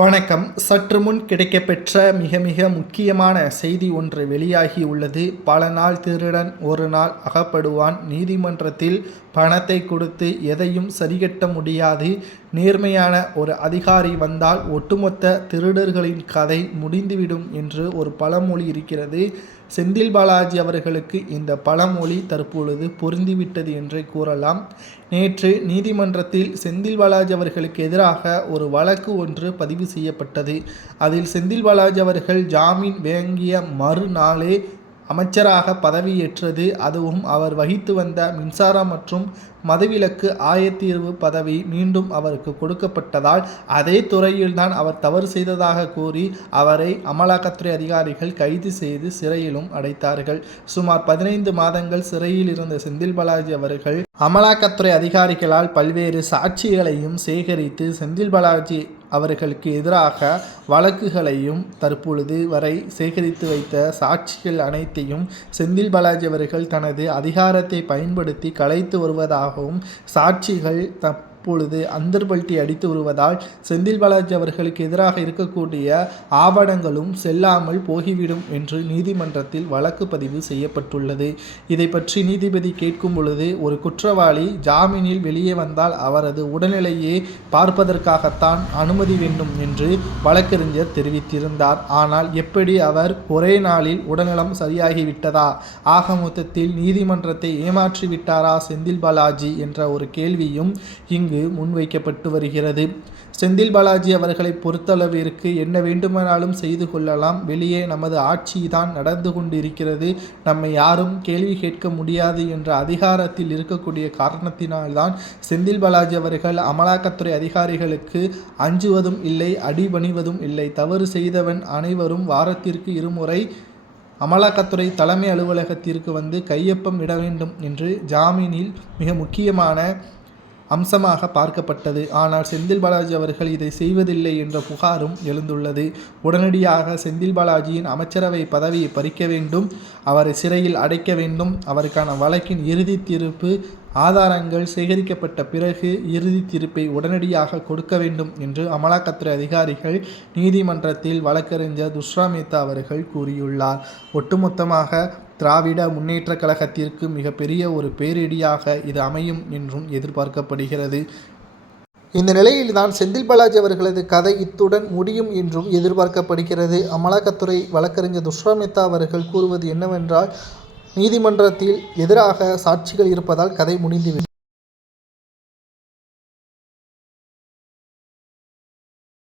வணக்கம். சற்று முன் கிடைக்கப்பெற்ற மிக முக்கியமான செய்தி ஒன்று வெளியாகி உள்ளது. பல நாள் திருடன் ஒரு நாள் அகப்படுவான். நீதிமன்றத்தில் பணத்தை கொடுத்து எதையும் சரிகட்ட முடியாது. நேர்மையான ஒரு அதிகாரி வந்தால் ஒட்டுமொத்த திருடர்களின் கதை முடிந்துவிடும் என்று ஒரு பழமொழி இருக்கிறது. செந்தில் பாலாஜி அவர்களுக்கு இந்த பழமொழி தற்பொழுது பொருந்திவிட்டது என்றே கூறலாம். நேற்று நீதிமன்றத்தில் செந்தில் பாலாஜி அவர்களுக்கு எதிராக ஒரு வழக்கு ஒன்று பதிவு செய்யப்பட்டது. அதில் செந்தில் பாலாஜி அவர்கள் ஜாமீன் வாங்கிய மறுநாளே அமைச்சராக பதவியேற்றது. அதுவும் அவர் வகித்து வந்த மின்சாரம் மற்றும் மதுவிலக்கு ஆயத்தீர்வு பதவி மீண்டும் அவருக்கு கொடுக்கப்பட்டதால் அதே துறையில்தான் அவர் தவறு செய்ததாக கூறி அவரை அமலாக்கத்துறை அதிகாரிகள் கைது செய்து சிறையிலும் அடைத்தார்கள். சுமார் 15 மாதங்கள் சிறையில் இருந்த செந்தில் பாலாஜி அவர்கள் அமலாக்கத்துறை அதிகாரிகளால் பல்வேறு சாட்சிகளையும் சேகரித்து செந்தில் பாலாஜி அவர்களுக்கு எதிராக வழக்குகளையும் தற்பொழுது வரை சேகரித்து வைத்த சாட்சிகள் அனைத்தையும் செந்தில் பாலாஜி அவர்கள் தனது அதிகாரத்தை பயன்படுத்தி கலைத்து வருவதாகவும் சாட்சிகள் தற்பொழுது அந்தர்பல்ட்டி அடித்து வருவதால் செந்தில் பாலாஜி அவர்களுக்கு எதிராக இருக்கக்கூடிய ஆவணங்களும் செல்லாமல் போகிவிடும் என்று நீதிமன்றத்தில் வழக்கு பதிவு செய்யப்பட்டுள்ளது. இதை பற்றி நீதிபதி கேட்கும் பொழுது, ஒரு குற்றவாளி ஜாமீனில் வெளியே வந்தால் அவரது உடல்நிலையை பார்ப்பதற்காகத்தான் அனுமதி வேண்டும் என்று வழக்கறிஞர் தெரிவித்திருந்தார். ஆனால் எப்படி அவர் ஒரே நாளில் உடல்நலம் சரியாகிவிட்டதா? ஆக மொத்தத்தில் நீதிமன்றத்தை ஏமாற்றிவிட்டாரா செந்தில் பாலாஜி என்ற ஒரு கேள்வியும் இங்கு முன்வைக்கப்பட்டு வருகிறது. செந்தில் பாலாஜி அவர்களை பொறுத்தளவிற்கு என்ன வேண்டுமானாலும் செய்து கொள்ளலாம். வெளியே நமது ஆட்சி தான் நடந்து கொண்டிருக்கிறது, நம்மை யாரும் கேள்வி கேட்க முடியாது என்ற அதிகாரத்தில் இருக்கக்கூடிய காரணத்தினால்தான் செந்தில் பாலாஜி அவர்கள் அமலாக்கத்துறை அதிகாரிகளுக்கு அஞ்சுவதும் இல்லை, அடிபணிவதும் இல்லை. தவறு செய்தவன் அனைவரும் வாரத்திற்கு 2 முறை அமலாக்கத்துறை தலைமை அலுவலகத்திற்கு வந்து கையொப்பம் இட வேண்டும் என்று ஜாமீனில் மிக முக்கியமான அம்சமாக பார்க்கப்பட்டது. ஆனால் செந்தில் பாலாஜி அவர்கள் இதை செய்வதில்லை என்ற புகாரும் எழுந்துள்ளது. உடனடியாக செந்தில் பாலாஜியின் அமைச்சரவை பதவியை பறிக்க வேண்டும், அவரை சிறையில் அடைக்க வேண்டும். அவருக்கான வழக்கின் இறுதி தீர்ப்பு ஆதாரங்கள் சேகரிக்கப்பட்ட பிறகு இறுதி தீர்ப்பை உடனடியாக கொடுக்க வேண்டும் என்று அமலாக்கத்துறை அதிகாரிகள் நீதிமன்றத்தில் வழக்கறிஞர் துஷ்ரா மேத்தா அவர்கள் கூறியுள்ளார். ஒட்டுமொத்தமாக திராவிட முன்னேற்ற கழகத்திற்கு மிகப்பெரிய ஒரு பேரிடியாக இது அமையும் என்றும் எதிர்பார்க்கப்படுகிறது. இந்த நிலையில்தான் செந்தில் பாலாஜி அவர்களது கதை இத்துடன் முடியும் என்றும் எதிர்பார்க்கப்படுகிறது. அமலாக்கத்துறை வழக்கறிஞர் துஷ்ரா மேத்தா அவர்கள் கூறுவது என்னவென்றால், நீதிமன்றத்தில் எதிராக சாட்சிகள் இருப்பதால் கதை முடிந்துவிடும்.